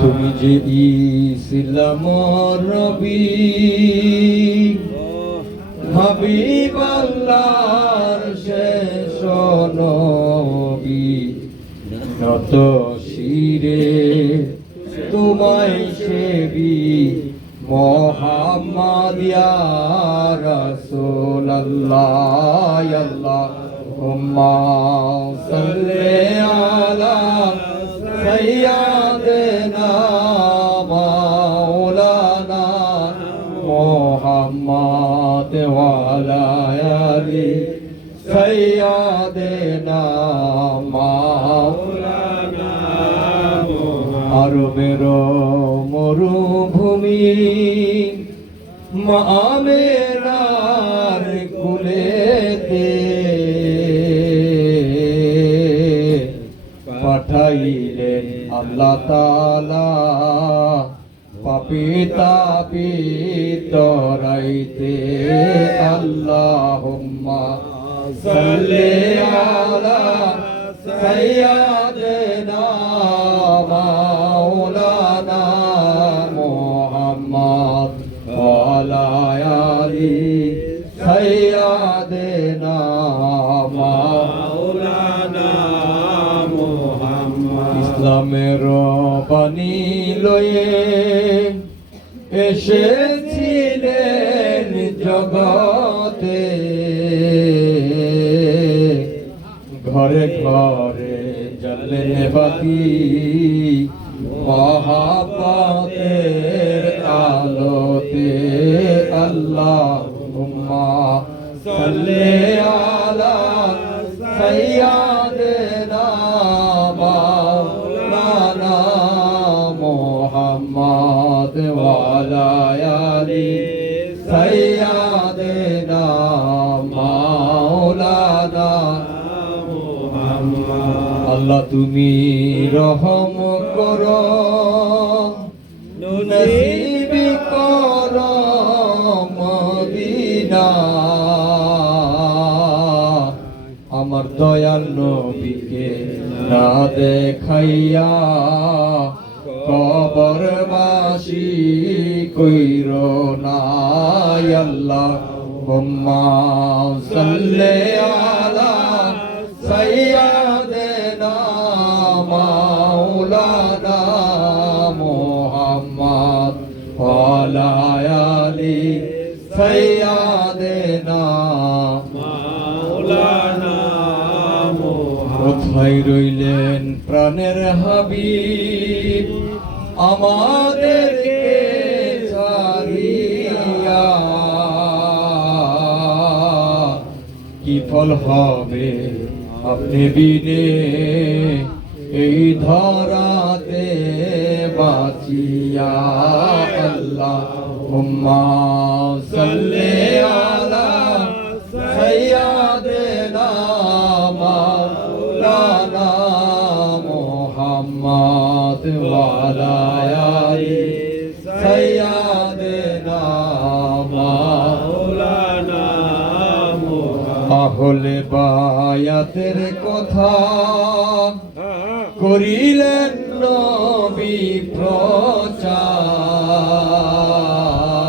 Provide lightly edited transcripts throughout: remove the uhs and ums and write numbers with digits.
তুমি যে ইসলাম নবী হাবিব আল্লাহর শেষ নবী নত শিরে তোমায় সেবী মোহাম্মদ ইয়া রাসূলুল্লাহ আল্লাহুম্মা সাল্লি আলা সাইয়্যিদিনা মাওলানা মুহাম্মদ ওয়া আলা আলি সাইয়্যিদিনা মাওলানা আরবের মরুভূমি মামেরার কুলেতে পাঠাইলেন আল্লাহ তাআলা পাপী তাপী তরাইতে আল্লাহুম্মা সাল্লি আলা সাইয়্যিদিনা মাওলানা মুহাম্মদ ওয়া আলা আলি সাইয়্যিদিনা মাওলানা মুহাম্মদ ইসলামের বাণী লয়ে এসেছিলেন জগতে ঘরে ঘরে জ্বললেন বাতি মহাব্বতের আলোতে আল্লাহুম্মা সাল্লি আলা সাইয়্যিদিনা মাওলানা মুহাম্মদ ওয়া আলা আলি সাইয়্যিদিনা মাওলানা আল্লাহ তুমি রহম করো নসিব করো মদিনা আমার দয়াল নবীকে না দেখাইয়া কবরবাসী কইরো না আল্লাহুম্মা সাল্লি আলা সাইয়্যিদিনা মাওলানা মুহাম্মদ ওয়া আলা আলি সাইয়্যিদিনা মাওলানা মুহাম্মদ কোথায় রইলেন প্রাণের হাবিব আমাদেরকে ছাড়িয়া কি ফল হবে আপনি বিনে এই ধরাতে বাঁচিয়া আল্লাহুম্মা সাল্লি আলা সাইয়্যিদিনা মাওলানা মুহাম্মদ ওয়া আলা আলি সাইয়্যিদিনা মাওলানা আহলে বায়াতের কথা করিলেন নবী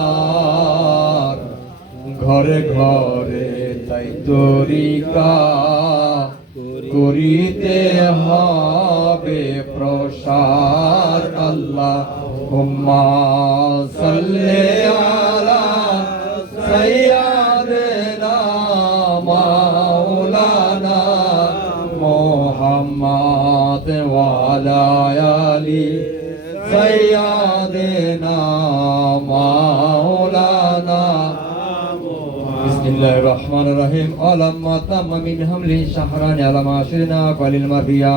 প্রচার ঘরে ঘরে তাই তরিকা করিতে হবে প্রসার আল্লাহুম্মা সাল্লি আলা সাইয়্যিদিনা মাওলানা মুহাম্মদ ওয়া আলা আলি সাইয়্যিদিনা মাওলানা বিসমিল্লাহির রহমানির রহিম আলাম্মা তাম্মা মিন হামলি শাহরান আলামা আশরিনা কলিল মারবিয়া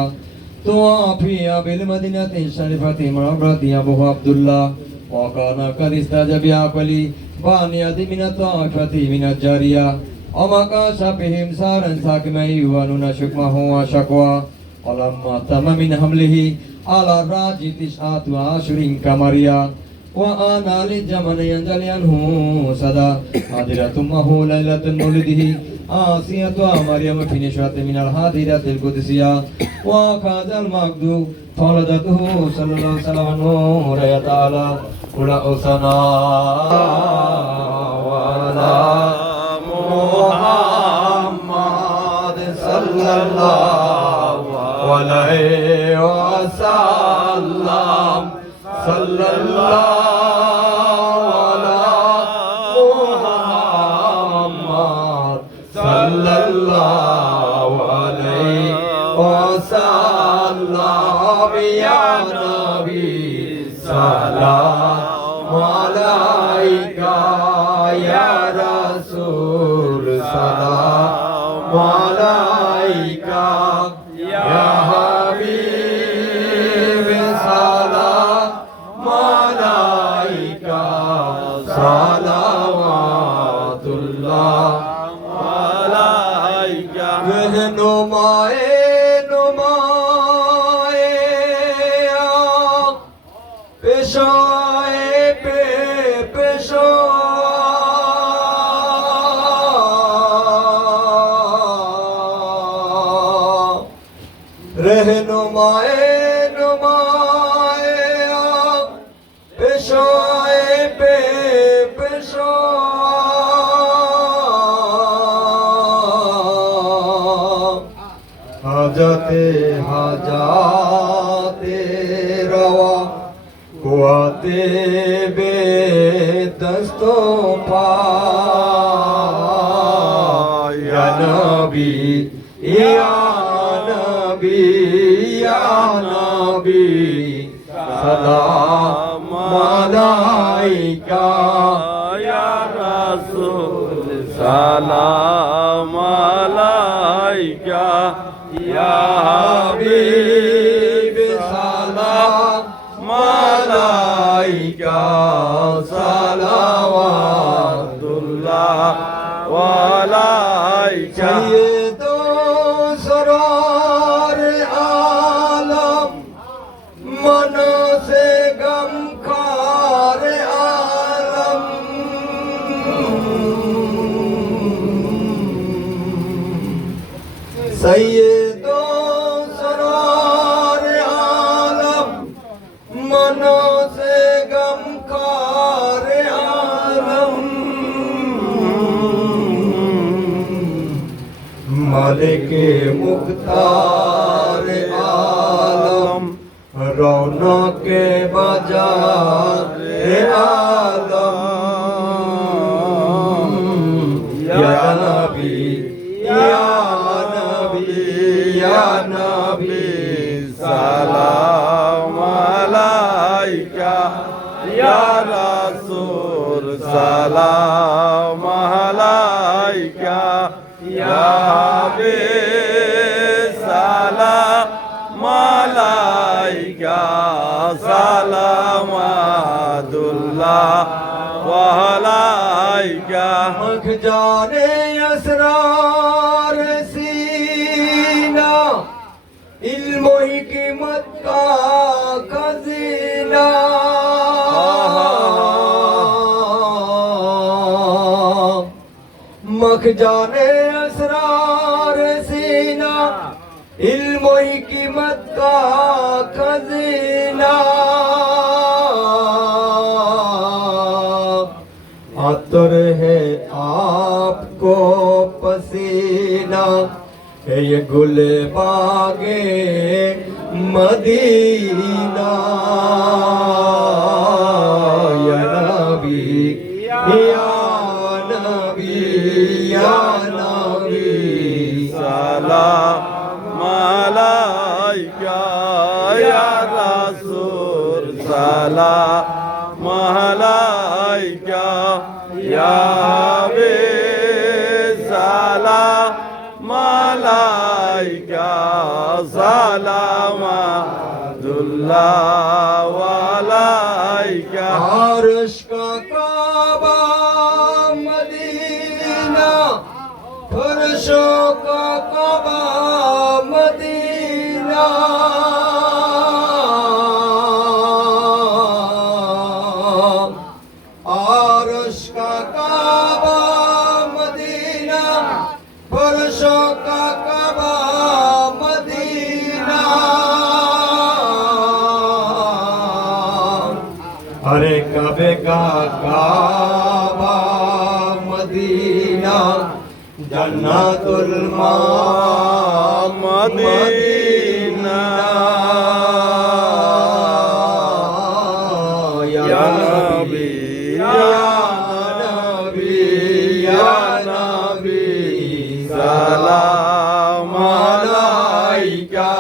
তুআফিয়া বিল মদিনাতি শরীফাতি মুরাদি আবু আব্দুল্লাহ ওয়া কানা কাদ ইস্তাজাবিয়া কলি বানিয়াদি মিন তাআফাতি মিন জারিয়া আমাকা শাবিহিম সারান সাকিমাই ওয়া নুনা শুকমাহু ওয়া শাকওয়া আলাম্মা তাম্মা মিন হামলিহি আলা রাজি তিসআতু আশরিন কামারিয়া ওয়া আনা লিজামান ইয়ানজালি আনহু সাদা হাদিরাতুম মাহু লাইলাতুল মৌলিদিহি আসিয়াতু মারইয়াম ফি নিশাতি মিনাল হাদিরাতিল কুদসিয়া ওয়া কাযাল মাগদু فولدته صلى الله عليه وسلم نور تعالى قل أوصنا وعلى محمد صلى الله عليه وسلم صلى الله على محمد صلى الله عليه وسلم يا نبي سلام عليك يا رسول سلام عليك يا حبيب سلام عليك صلوات الله عليك रहनुमाए नुमाए पेशाए पे पेशा रहनुमाए नुमाए पेशाए पे पेशा हाजते हाजाते रवा कुआते बे दस्तों पा या नबी या नबी या नबी सलाम अलैका या रसूल सलाम अलैका या हबीब सलाम अलैका सलावतुल्लाह अलैका सय्यदो सरार आलम मन से गम खार आलम सय्यदो सरार आलम मन से गम खार आलम मालिक मुख्तार आलम रौनक बाजार आलम या नबी या नबी या नबी सलाम अलैका या रसूल सलाम अलैका या हबीब सलाम अलैका सलावतुल्लाह अलैका मख जाने असरार सीना इल्म हिकमत का खजीना मख जाने असरार सीना इल्म हिकमत का खजीना आतुर है आपको पसीना है ये गुले बागे मदीना या नबी या नबी या नबी सलाम अलैका या रसूल सलाम अलैका या हबीब सलाम अलैका सलावतुल्लाह अलैका अर्श का काबा मदीना फर्शों का काबा मदीना अर्श का काबा मदीना फर्शों का काबा मदीना अरे कबे का काबा मदीना जन्नतुल मदीना या नबी या नबी या नबी सलाम अलैका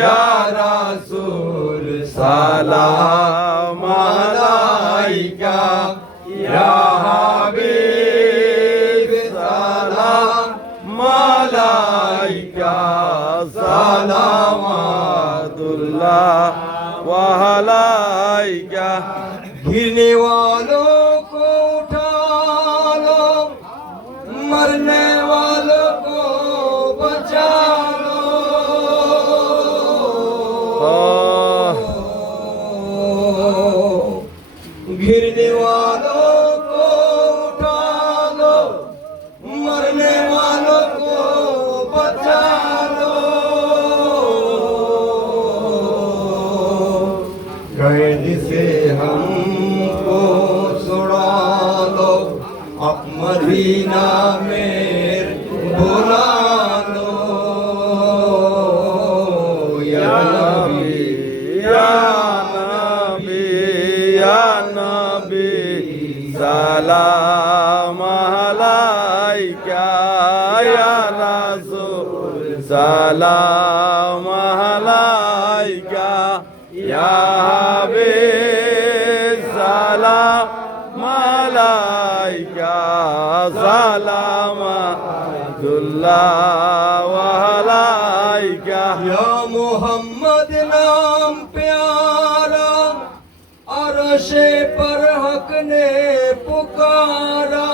या रसूल सलाम अलैका या हबीब सलाम अलैका सलावतुल्लाह व अलैका गिरने वालों को उठा लो मरने वालों को बचा लो गिरने वालों को उठा लो मरने वालों को बचा लो कैद से हमको छुड़ा लो अब मदीना में बुला लो या नबी या नबी या नबी सलाम अलैका या रसूल सलाम अलैका या हबीब सलाम अलैका सलावतुल्लाह व अलैका या मोहम्मद नाम प्यारा अरशे पर हक ने पुकारा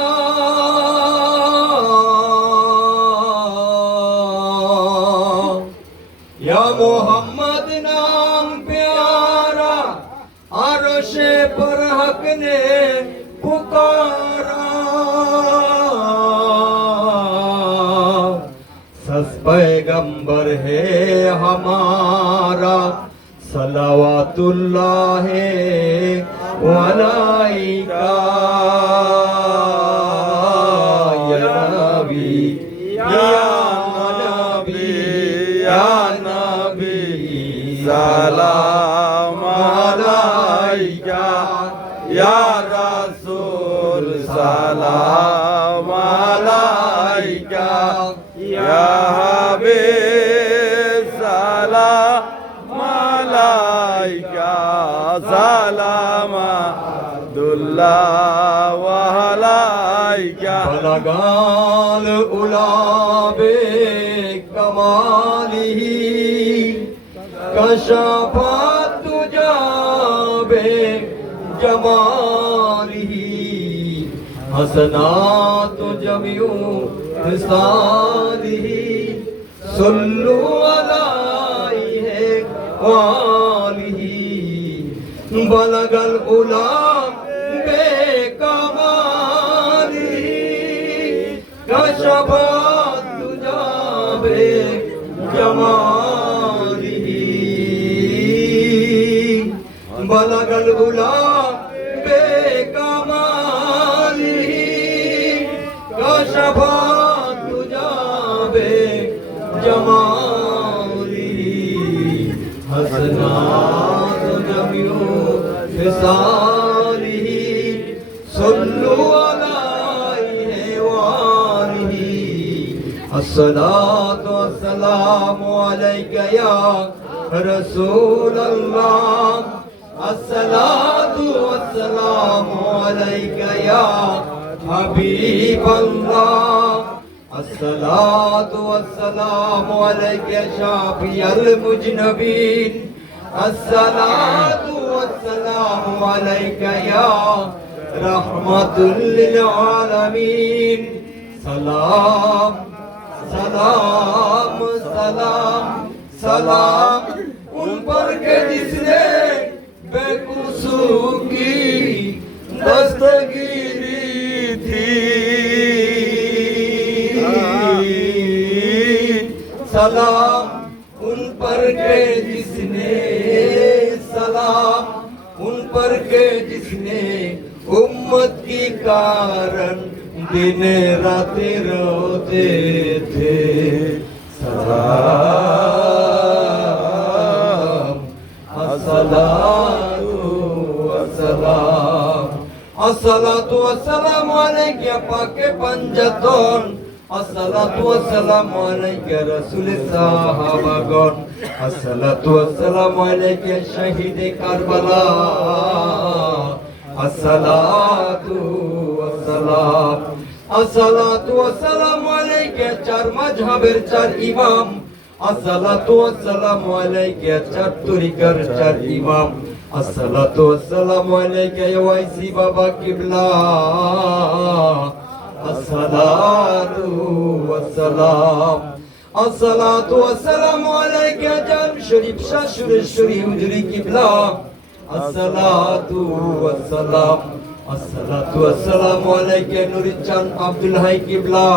या मोहम्मद नाम प्यारा अरशे पर हक ने पुकारा सच पैगंबर है हमारा सलावतुल्लाह अलैका या नबी या नबी या नबी सलाम अलैका या रसूल सलाम अलैका या हबीब सलाम अलैका सलावतुल्लाह व अलैका बलगाल उलाबे कमालिही कशफत तुजाबे जमालिही हसनात जमियु हिसालिही सल्लु अलैहि वालिही बलगल उलाम बेकमालिही कशफत तुजाबे जमालिही बलगल उलाम बेकमालिही कशफत तुजाबे जमालिही हसनात जमियु हिसालिही सल्लु अलैहि वालिही अस्सलातु वस्सलामु अलैका या रसूल अल्लाह अस्सलातु वस्सलामु अलैका या हबीब अल्लाह अस्सलातु वस्सलामु अलैका या शाफिअल मुजनबीन अस्सलातु वस्सलामु अलैका या रहमतुल लिल आलमीन सलाम सलाम सलाम सलाम उन पर के जिसने बेकुसू की दस्तगीरी थी सलाम उन पर के जिसने सलाम उन पर के जिसने उम्मत की कारण दिन रात रोते थे सलाम अस्सलातु वस्सलाम अस्सलातु वस्सलामु अलैका पाके पंजतन अस्सलातु वस्सलामु अलैका रसूल साहबागण अस्सलातु वस्सलामु अलैका शहीद करबला अस्सलातु वस्सलाम अस्सलातु वस्सलामु अलैका चार मजहबेर चार इमाम अस्सलातु वस्सलामु अलैका चार तरीकार चार इमाम अस्सलातु वस्सलामु अलैका या वाइसी बाबा किबला अस्सलातु वस्सलाम अस्सलातु वस्सलामु अलैका जान शरीफ शाह सुरेश्वरी हुजूरी किबला अस्सलातु वस्सलाम अस्सलातु वस्सलामु अलैका नूरुच्चान अब्दुल हाई किबला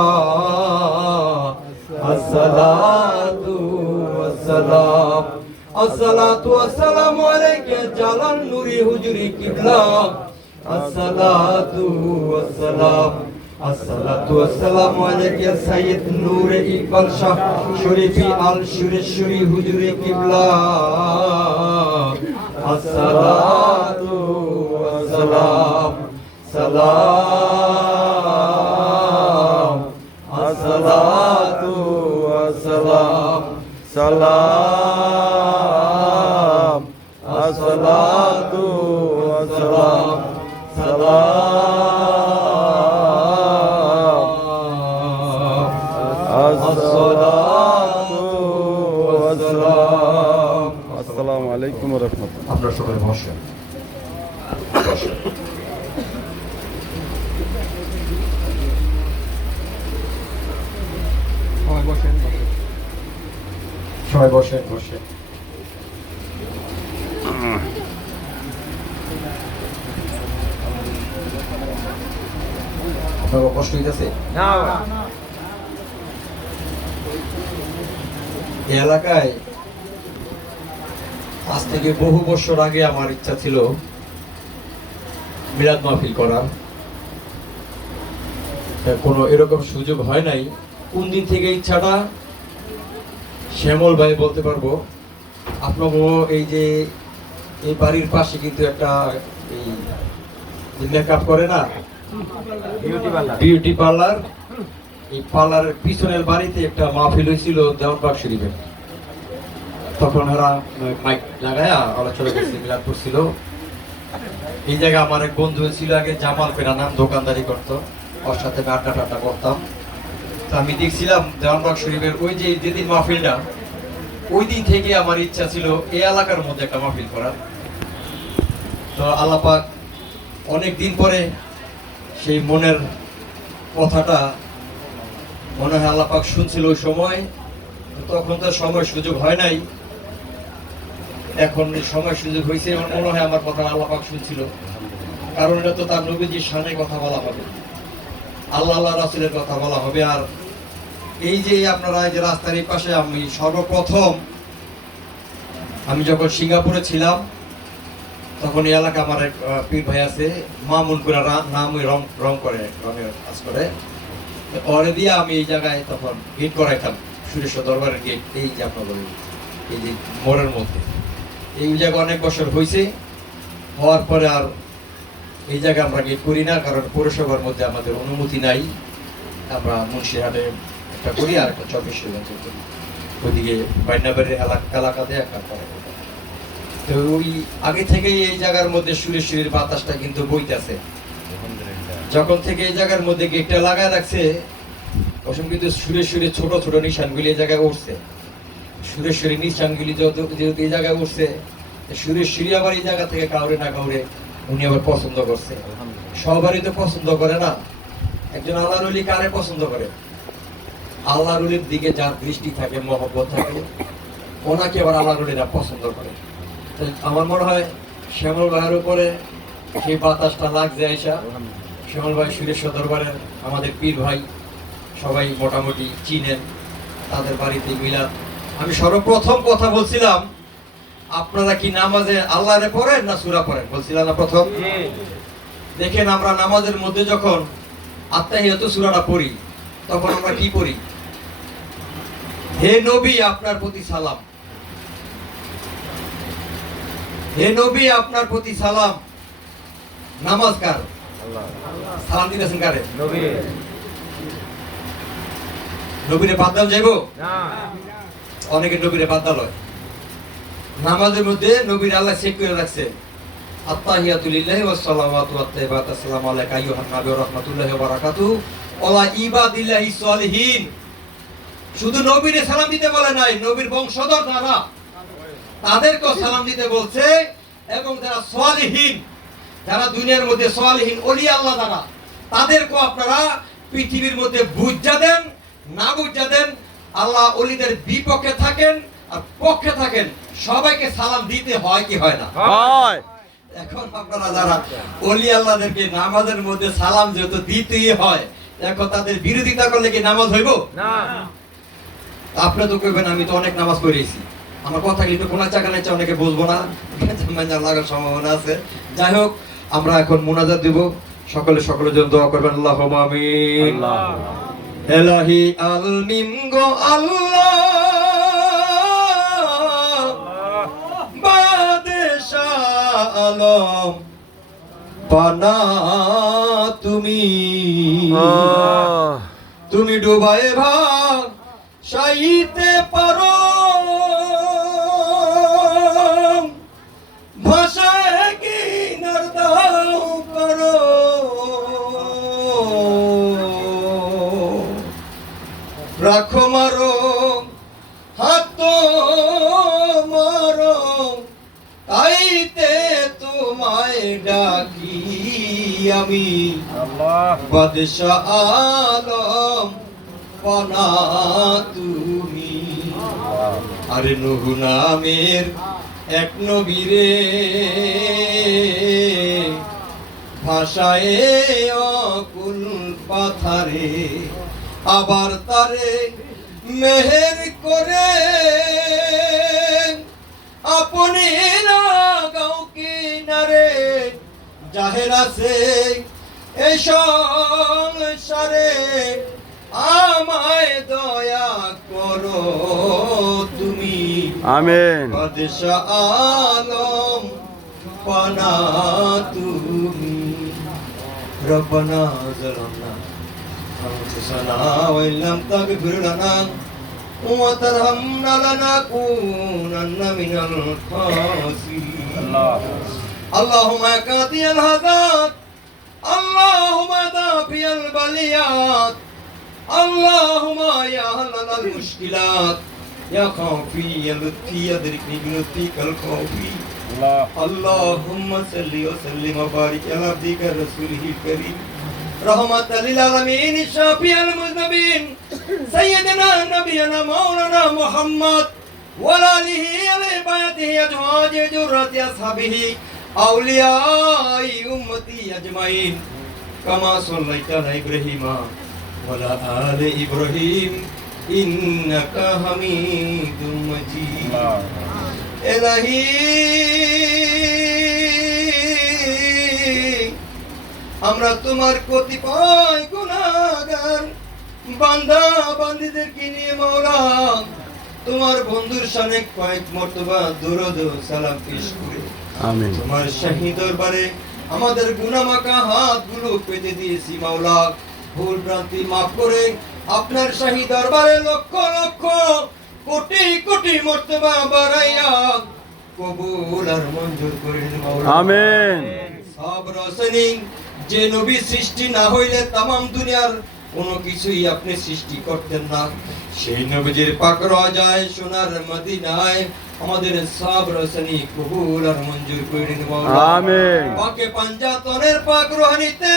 अस्सलातु वस्सलाम अस्सलातु वस्सलामु अलैका जालान नूरी हुजूरी किबला अस्सलातु वस्सलाम अस्सलातु वस्सलामु अलैका सय्यद नूर इकबाल शाह शरीफी आल सुरेश्वरी हुजूरी किबला अस्सलातु वस्सलाम सलाम अस्सलातु वस्सलाम सलाम अस्सलातु वस्सलाम আসসালামু আলাইকুম ওয়া রাহমাতুল্লাহ। আপনারা সবাই বসেন। সবাই বসেন বসেন। আপনার কষ্ট হইতেছে? না। এই এলাকায় আজ থেকে বহু বছর আগে আমার ইচ্ছা ছিল মিলাদ মাহফিল করার, কোনো এরকম সুযোগ হয় নাই। কোন দিন থেকে ইচ্ছাটা শ্যামল ভাই বলতে পারবো। আপনাকে এই যে এই বাড়ির পাশে কিন্তু একটা এই মেকআপ করে না, বিউটি পার্লার, এই পার্লারের পিছনের বাড়িতে একটা মাহফিল হয়েছিল দেওয়ানবাগ শরীফে। তখন ওরা মাইক লাগায়া আলোচনা করছে, মিলাদ করছিল। এই জায়গায় আমার এক বন্ধু ছিল আগে, জামাল ফেরা নাম, দোকানদারি করতো, ওর সাথে আমি আড্ডা টাড্ডা করতাম। তো আমি দেখছিলাম দেওয়ানবাগ শরীফের ওই যে যেদিন মাহফিলটা, ওই দিন থেকে আমার ইচ্ছা ছিল এই এলাকার মধ্যে একটা মাহফিল করার। তো আল্লাহ পাক অনেক দিন পরে সেই মনের কথাটা মনে হয় আল্লাহ পাক শুনছিল ওই সময়। তখন তো সময় সুযোগ হয় নাই, এখন সময় সুযোগ হয়েছে। আমার মনে হয় আমার কথা আল্লাহ পাক শুনছিল, কারণ এটা তো তার নবীজির শানে কথা বলা হবে, আল্লাহ আল্লাহ রাসূলের কথা বলা হবে। আর এই যে আপনারা এই যে রাস্তার এই পাশে, আমি সর্বপ্রথম আমি যখন সিঙ্গাপুরে ছিলাম তখন এই এলাকা আমার এক পীর ভাই আছে, মামুন করে নাম, ওই রং করে, রঙের কাজ করে। পরে দিয়ে আমি এই জায়গায় তখন গেট করাইতাম, সুরেশ্বর দরবারের গেট, এই যে আপনার এই যে মোড়ের মধ্যে। এই জায়গা অনেক বছর হয়েছে, হওয়ার পরে আর এই জায়গায় আমরা গেট করি না, কারণ পৌরসভার মধ্যে আমাদের অনুমতি নাই। আমরা মুন্সিরহাটে একটা করি আর একটা 24 করি, ওইদিকে বাইনাবাড়ির এলাকাতে একটা করে। তো ওই আগে থেকেই এই জায়গার মধ্যে সুরেশ্বরীর বাতাসটা কিন্তু বইতেছে। যখন থেকে এই জায়গার মধ্যে গেটটা লাগায় রাখছে, তখন কিন্তু সুরেশ্বরীর ছোট ছোট নিশানগুলি এই জায়গায় উঠছে। সুরেশ্বরী নিশানগুলি যেহেতু এই জায়গায় উঠছে, সুরেশ্বরী আবার এই জায়গা থেকে কাউরে না কাউরে উনি আবার পছন্দ করছে। সবারই তো পছন্দ করে না, একজন আল্লাহর ওলি কারে পছন্দ করে? আল্লাহর ওলির দিকে যার দৃষ্টি থাকে, মহব্বত থাকে, ওনাকে আবার আল্লাহর ওলিরা পছন্দ করে। আমার মনে হয় শ্যামল ভাইয়ের উপরে সেই বাতাসটা লাগছে আইসা। শ্যামল ভাই সুরেশ্বর দরবারের আমাদের পীর ভাই, সবাই মোটামুটি চিনেন, তাদের বাড়িতে মিলাদ। আমি সর্বপ্রথম কথা বলছিলাম আপনারা কি নামাজে আল্লাহরে পড়েন না সূরা পড়েন? বলছিলাম না প্রথম। দেখেন আমরা নামাজের মধ্যে যখন আত্তাহিয়াতু সূরাটা পড়ি তখন আমরা কি পড়ি? হে নবী আপনার প্রতি সালাম, হে নবী আপনার প্রতি সালাম। নামাজ কার? সালাম দিতেছেন কারে? নবীরে বাদ দাও যাইবো? অনেকে নবীরে বাদ দাও। নামাজের মধ্যে নবীর আল্লাহ চেক করে রাখছে, আত্তাহিয়াতু লিল্লাহি ওয়াস সালাওয়াতু ওয়াত তাইয়্যিবাতু আসসালামু আলাইকা আইয়ুহান নাবী ওয়া রাহমাতুল্লাহি ওয়া বারাকাতুহু ওয়া ইবাদিল্লাহি সালিহিন। শুধু নবীরে সালাম দিতে বলে নাই, নবীর বংশধর যারা তাদেরকেও সালাম দিতে বলছে। এবং যারা সালিহিন, যারা দুনিয়ার মধ্যে সালিহিন ওলি আল্লাহ যারা, তাদেরকেও আপনারা পৃথিবীর মধ্যে বুঝা দেন না বুঝা দেন, আল্লাহ ওলিদের বিপক্ষে থাকেন আর পক্ষে থাকেন, সবাইকে সালাম দিতে হয় কি হয় না? হয়। এখন আপনারা যারা ওলি আল্লাহদেরকে নামাজের মধ্যে সালাম যেহেতু দিতেই হয়, এখন তাদের বিরোধিতা করলে কি নামাজ হইব না? আপনি তো কইবেন আমি তো অনেক নামাজ পড়েছি, আমার কথা কিন্তু কোন চাকা নাই, অনেকে বুঝবো না, জামাইনা লাগার সম্ভাবনা আছে। যাই হোক, আমরা এখন মুনাজাত দিব। সকলের জন্য দোয়া করবেন। আল্লাহুম্মা আমিন। এলাহি আল মিম গো আল্লাহ, বাদশাহ আলম পানা তুমি, তুমি ডুবায়ে ভাগ সাইতে পারো, ভাষায় কি নরদাও করো, রাখো মারো হাত মারো, তাইতে তোমায় ডাকি আমি বাদশাহ আলম পানা তুমি। আরে নূহ নামের এক নবীরে ভাষায় অকুল পাথারে, আবার তারে মেহের করে আপনি লাগাও কিনারে, জাহের আছে এই সংসারে, আমায় দয়া করো তুমি। আমিন। বাদশাহ আলম পানা তুমি। রব্বানা যালামনা আনফুসানা ওয়া ইল্লাম তাগফির লানা ওয়া তারহামনা লানাকুনান্না মিনাল খাসিরিন। আল্লাহুম্মা কাদিয়াল হাজাত, আল্লাহুম্মা দাফিয়াল বালিয়াত, আল্লাহুম্মা ইয়া হালাল মুশকিলাত, ইয়া খাফিয়া লুতফি আদরিকনি বিলুতফিকাল খাফি। আল্লাহুম্মা সাল্লি ওয়া সাল্লিম ওয়া বারিক আলা আবদিকা রাসূলিল কারীম রাহমাতাল লিল আলামিন শাফিয়াল মুযনিবিন সাইয়্যিদিনা নাবিয়িনা মাওলানা মুহাম্মদ ওয়া আলিহি আলাইহি বায়াতিহি আজওয়াজি যুররাতি আসহাবিহি আউলিয়াই উম্মতি আজমাইন কামা সাল্লাইতা আলা ইব্রাহিমা ওয়া আলা আলি ইব্রাহিম ইন্নাকা হামিদুম মাজিদ। এলাহি আমরা তোমার কতিপয় গুনাহগার বান্দা বান্দীদেরকে নিয়ে মাওলা তোমার বন্ধুর সামনে কয়েক মর্তবা দরুদ ও সালাম পেশ করে আমিন। তোমার শাহী দরবারে আমাদের গুনাহমাখা হাতগুলো পেতে দিয়েছি মাওলা, ভুল ভ্রান্তি মাফ করে আপনার শাহী দরবারে লক্ষ লক্ষ কোটি কোটি মর্তবা বাড়াইয়া কবুল আর মঞ্জুর করে দিন মাওলা। আমিন। সাবর হোসেন, যে নবী সৃষ্টি না হইলে তামাম দুনিয়ার কোনো কিছুই আপনি সৃষ্টি করতেন না, সেই নবীজির পাক রওজায় সোনার মদিনায় আমাদের সাবর হোসেন কবুল আর মঞ্জুর করে দিন মাওলা। আমিন। পাকে পাঞ্জাতনের পাক রুহানিতে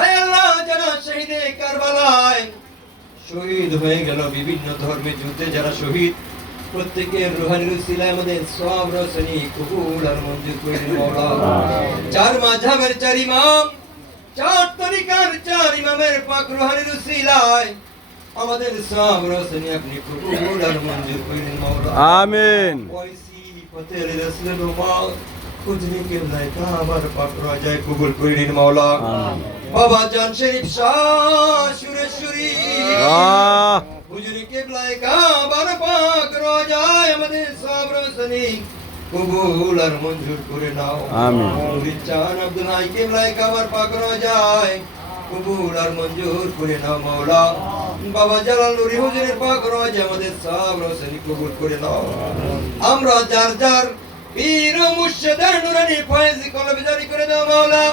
আয় আল্লাহ যারা শহীদে কারবালায় শহীদ হয়ে গেল, বিভিন্ন ধর্মের যুদ্ধে যারা শহীদ, প্রত্যেকের রুহানি উসিলায় আমাদের সব রসনি কবুল আর মঞ্জুর করে দিন মাওলা। চার মাযহাবের চার ইমাম, চার তরিকার চার ইমামের পাক রুহানি উসিলায় আমাদের সব রসনি আপনি কবুল আর মঞ্জুর করে দিন মাওলা। আমিন। ওয়াইসি ফতেহ আলী রাসূলের রুমাল খুজনি কিবলায় কাবার পাক রাজায় কবুল করে নিন মাওলা। বাবা জান শরীফ শাহ সুরেশ্বরী হুজুর কিবলায় কাবার পাক রাজায় আমাদের সব রোশনি কবুল আর মঞ্জুর করে নাও। আমিন। মুরিদ চান আব্দুল হাই কিবলায় কাবার পাক রাজায় কবুল আর মঞ্জুর করে নাও মাওলা। বাবা জালাল নুরি হুজুরের পাক রাজায় আমাদের সব রোশনি কবুল করে নাও। আমরা যার যার পীর ও মুর্শিদের নুরানি ফয়েজ কলবে জারি করে দাও মাওলা।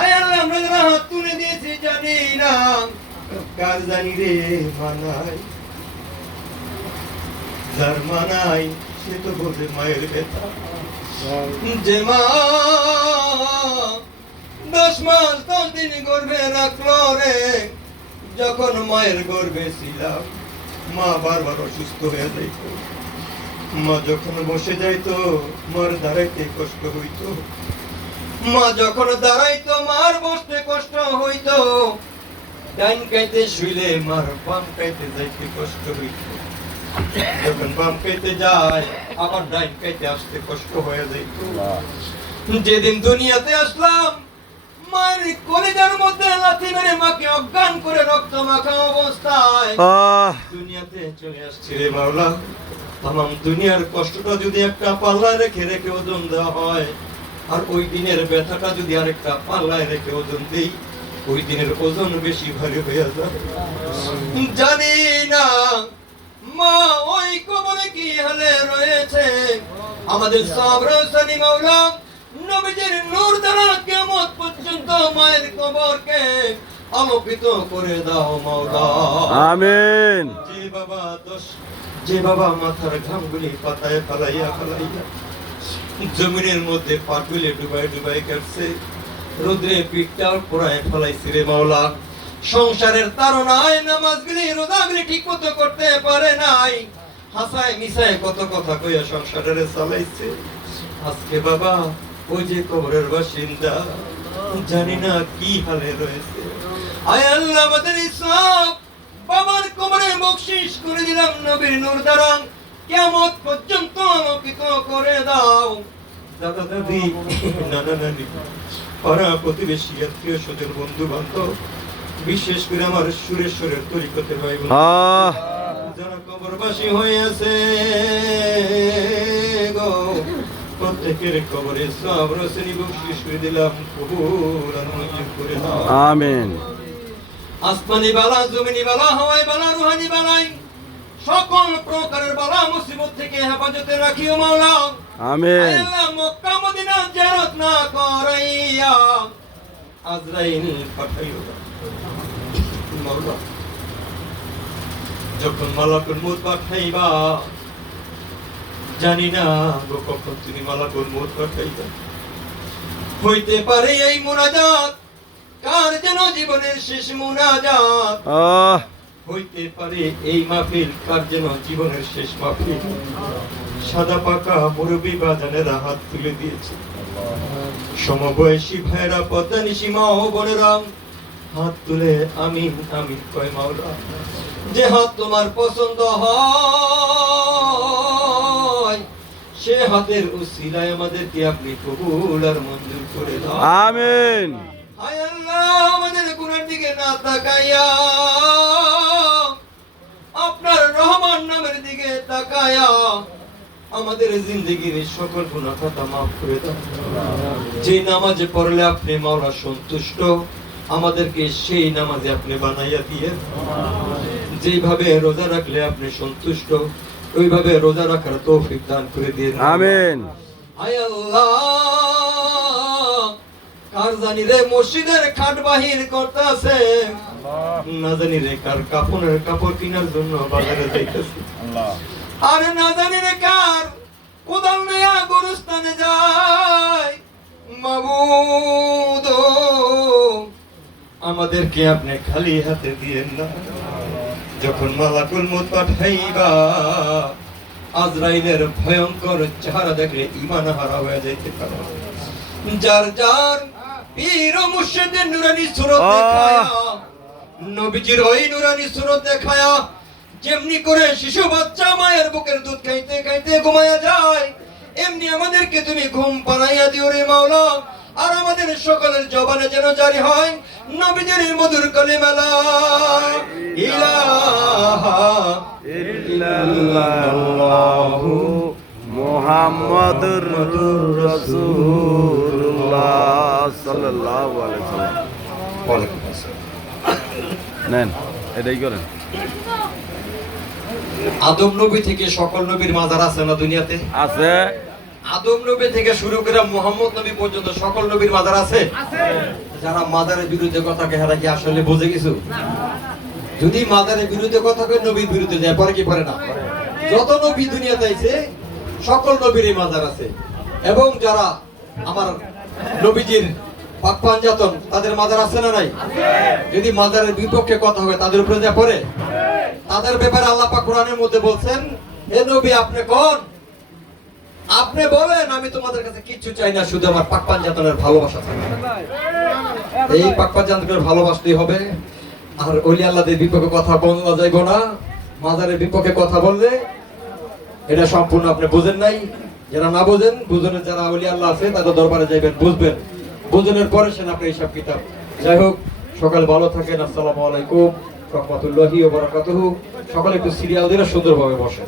আয় আল্লাহ আমরা যারা হাত তুলে দিয়েছি জানি না কার জানি রে মানাই, যার মানাই সে তো বোঝে মায়ের ব্যথা। যে মা 10 মাস 10 দিন গর্ভে রাখলো রে, যখন মায়ের গর্ভে ছিলাম মা বারবার অসুস্থ হয়ে যাইত। মা যখন বসে যাইতো মার দাঁড়াইতে কষ্ট হইতো, মা যখন দাঁড়াইতো মার বসতে কষ্ট হইতো। ডাইন কাইতে শুইলে মার বাম কাইতে যাইতে কষ্ট হইতো, যখন বাম কাইতে যায় আবার ডাইন কাইতে আসতে কষ্ট হয়ে যাইতো। যেদিন দুনিয়াতে আসলাম মায়ের কলিজার মধ্যে লাথি মেরে মাকে অজ্ঞান করে রক্ত মাখা অবস্থায় দুনিয়াতে চলে আসছি রে মাওলা। তামাম দুনিয়ার কষ্টটা যদি একটা পাল্লায় রেখে রেখে ওজন দেওয়া হয়, আর ওই দিনের ব্যথাটা যদি আরেকটা পাল্লায় রেখে ওজন দেই, ওই দিনের ওজন বেশি ভারী হয়ে যায়। জানি না মা ওই কবরে কি হালে রয়েছে। আমাদের সব রোশনি মাওলা নবীজির নূর দ্বারা কিয়ামত পর্যন্ত মায়ের কবরকে আলোকিত করে দাও মাওলা। আমিন। যে বাবা মাথার ঘামগুলি পাতায় ফালাইয়া ফালাইয়া জমিনের মধ্যে পাটুলে ডুবাই ডুবাই কাটছে, রোদ্রে পিঠটাও পোড়ায় ফেলাইছে রে মাওলা। সংসারের তাড়নায় নামাজগুলি রোজাগুলি ঠিক মতো করতে পারে নাই, হাসায় মিশায় কত কথা কইয়া সংসারের চালাইছে। আজকে বাবা ওই যে কবরের বাসিন্দা জানি না কি হালে রয়েছে। আয় আল্লাহ আমাদের সব বাবার কবরে বকশিশ করে দিলাম নবীর নূর দ্বারা কিয়ামত পর্যন্ত আলোকিত করে দাও। দাদা দাদি নানা নানি পাড়া প্রতিবেশী আত্মীয় স্বজন বন্ধু বান্ধব, বিশেষ করে আমার সুরেশ্বরের তরিকতের ভাই বোন যারা কবরবাসী হয়ে আছে গো, প্রত্যেকের কবরে সব রোশনি বকশিশ করে দিলাম, কবুল আর মঞ্জুর করে দাও। আমিন। আসমানি বালা, জমিনি বালা, হাওয়াই বালা, রুহানি বালাই সকল প্রকারের বালা মুসিবত থেকে হেফাজতে রাখিও মাওলা। আমিন। আল্লাহ মক্কা মদিনা জিয়ারত না করাইয়া আজরাইল পাঠাইও মাওলা। যখন মালাকুল মউত পাঠাইবা জানি না গো কখন তুমি মালাকুল মউত পাঠাইবা। হইতে পারে এই মুনাজাত কার যেন জীবনের শেষ মুনাজাত, হইতে পারে এই মাহফিল কার যেন জীবনের শেষ মাহফিল। সাদা পাকা মুরব্বী বাজানেরা হাত তুলে দিয়েছে, সমবয়সী ভাইরা পদ্মানিশী মা ও বোনেরা হাত তুলে আমিন আমিন কয় মাওলা। যে হাত তোমার পছন্দ হয় সে হাতের উসিলায় আমাদেরকে আপনি কবুল আর মঞ্জুর করে দাও। আমিন। হায় আল্লাহ আমাদের গুনার দিকে না তাকাইয়া আপনার রহমান নামের দিকে তাকাইয়া আমাদের জিন্দেগির সকল গুনাহ খাতা মাফ করে দাও। যে নামাজে পড়লে আপনি মাওলা সন্তুষ্ট, আমাদেরকে সেই নামাজে আপনি বানাইয়া দিয়ে, যেভাবে রোজা রাখলে আপনি সন্তুষ্ট ওইভাবে রোজা রাখার তৌফিক দান করে দিন। আমিন। হায় আল্লাহ কার জানি রে মসজিদের খাট বাহির করতেছে, না জানি রে কার কাপড়ের কাপড় কেনার জন্য বাজারে যাইতেছে, আর না জানি রে কার কোদাল নেয়া গোরস্থানে যায়। মাবুদ আমাদেরকে আপনি খালি হাতে দিয়েন না। যখন মালাকুল মউত পাঠাইবা আজরাইলের ভয়ঙ্কর চেহারা দেখলে ঈমান হারা হয়ে যাইতে পারে। যার যার পীর ও মুর্শিদের নুরানি সুরত দেখায়া, নবীজির ওই নুরানি সুরত দেখায়া যেমনি করে শিশু বাচ্চা মায়ের বুকের দুধ খাইতে খাইতে ঘুমায়া যায়, এমনি আমাদেরকে তুমি ঘুম পাড়াইয়া দিও রে মাওলা। আর আমাদের সকলের জবানে যেন জারি হয় নবীদের মধুর কালিমা লা ইলাহা ইল্লাল্লাহু মুহাম্মাদুর রাসূলুল্লাহ সাল্লাল্লাহু আলাইহি ওয়াসাল্লাম। ওয়ালাইকুম আসসালাম। নেন এটাই করেন। আদম নবী থেকে সকল নবীর মাজার আছে না দুনিয়াতে? আছে। আদম নবী থেকে শুরু করে মুহাম্মদ নবী পর্যন্ত সকল নবীর মাজার আছে। যারা মাজারের বিরুদ্ধে কথা কে হারা কি আসলে বুঝে কিছু? যদি মাজারের বিরুদ্ধে কথা কয় নবীর বিরুদ্ধে যায়, পরে কি পরে না? যত নবী দুনিয়াতে আইছে সকল নবীরই মাজার আছে। এবং যারা আমার নবীজির পাক পাঞ্জাতন তাদের মাজার আছে না নাই? যদি মাজারের বিপক্ষে কথা হয় তাদের উপরে যা পড়ে, তাদের ব্যাপারে আল্লাহ পাক কোরআনের মধ্যে বলছেন, হে নবী আপনি কোন, আপনি বলেন আমি তোমাদের কাছে কিচ্ছু চাই না, শুধু আমার পাক পাঞ্জাতনের ভালোবাসা চাই। এই পাক পাঞ্জাতনের ভালোবাসতেই হবে। আর ওলি আল্লাহদের বিপক্ষে কথা বলা যাইব না। মাজারের বিপক্ষে কথা বললে এটা সম্পূর্ণ আপনি বুঝেন নাই। যারা না বুঝেন, বুঝনের যারা ওলি আল্লাহ আছে তাদের দরবারে যাইবেন, বুঝবেন। বুঝনের পরে সেন আপনি এইসব কিতাব। যাই হোক, সকাল ভালো থাকেন। আসসালামু আলাইকুম রাহমাতুল্লাহি ওয়া বারাকাতুহু। সকালে একটু সিরিয়াল দিলে সুন্দরভাবে বসেন।